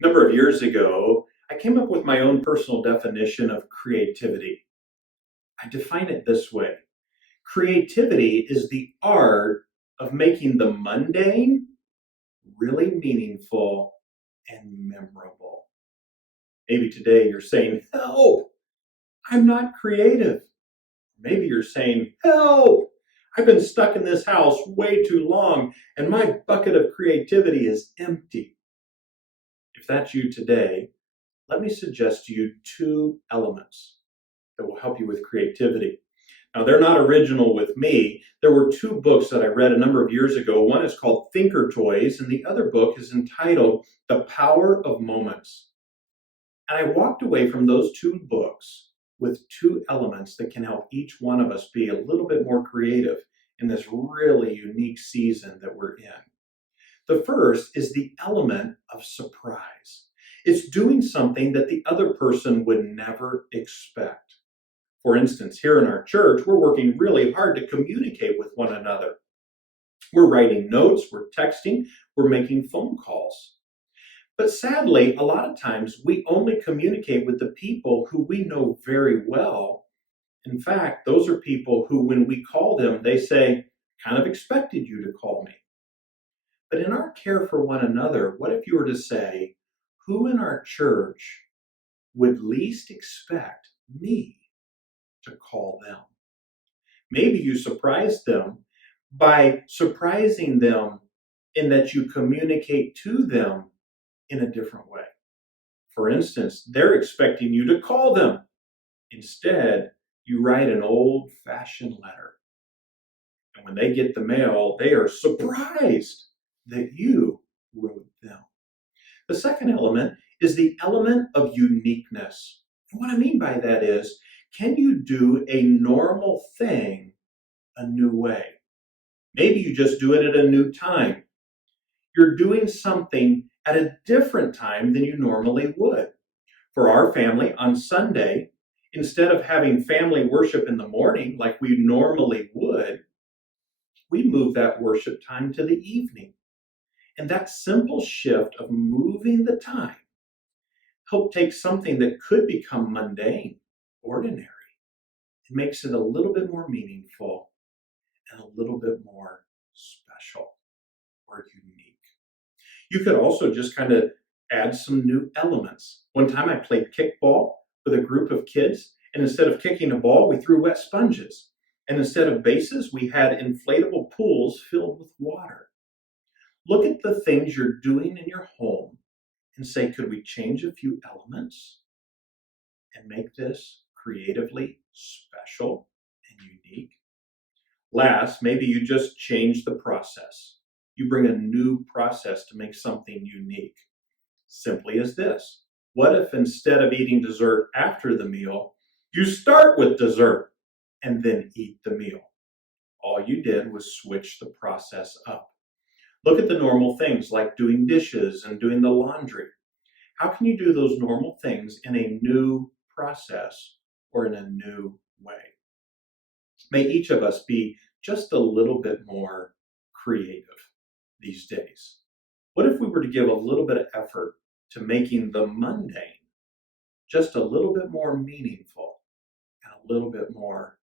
A number of years ago, I came up with my own personal definition of creativity. I define it this way: creativity is the art of making the mundane really meaningful and memorable. Maybe today you're saying, "Help, I'm not creative." Maybe you're saying, "Help, I've been stuck in this house way too long and my bucket of creativity is empty." If that's you today, let me suggest to you two elements that will help you with creativity. Now, they're not original with me. There were two books that I read a number of years ago. One is called Thinker Toys, and the other book is entitled The Power of Moments. And I walked away from those two books with two elements that can help each one of us be a little bit more creative in this really unique season that we're in. The first is the element of surprise. It's doing something that the other person would never expect. For instance, here in our church, we're working really hard to communicate with one another. We're writing notes, we're texting, we're making phone calls. But sadly, a lot of times we only communicate with the people who we know very well. In fact, those are people who, when we call them, they say, "Kind of expected you to call me." But in our care for one another, what if you were to say, "Who in our church would least expect me to call them?" Maybe you surprise them by surprising them in that you communicate to them in a different way. For instance, they're expecting you to call them. Instead, you write an old-fashioned letter. And when they get the mail, they are surprised that you wrote them. The second element is the element of uniqueness. And what I mean by that is, can you do a normal thing a new way? Maybe you just do it at a new time. You're doing something at a different time than you normally would. For our family, on Sunday, instead of having family worship in the morning like we normally would, we move that worship time to the evening. And that simple shift of moving the time helped take something that could become mundane, ordinary. It makes it a little bit more meaningful and a little bit more special or unique. You could also just kind of add some new elements. One time I played kickball with a group of kids, and instead of kicking a ball, we threw wet sponges. And instead of bases, we had inflatable pools filled with water. Look at the things you're doing in your home and say, could we change a few elements and make this creatively special and unique? Last, maybe you just change the process. You bring a new process to make something unique. Simply as this: what if instead of eating dessert after the meal, you start with dessert and then eat the meal? All you did was switch the process up. Look at the normal things like doing dishes and doing the laundry. How can you do those normal things in a new process or in a new way? May each of us be just a little bit more creative these days. What if we were to give a little bit of effort to making the mundane just a little bit more meaningful and a little bit more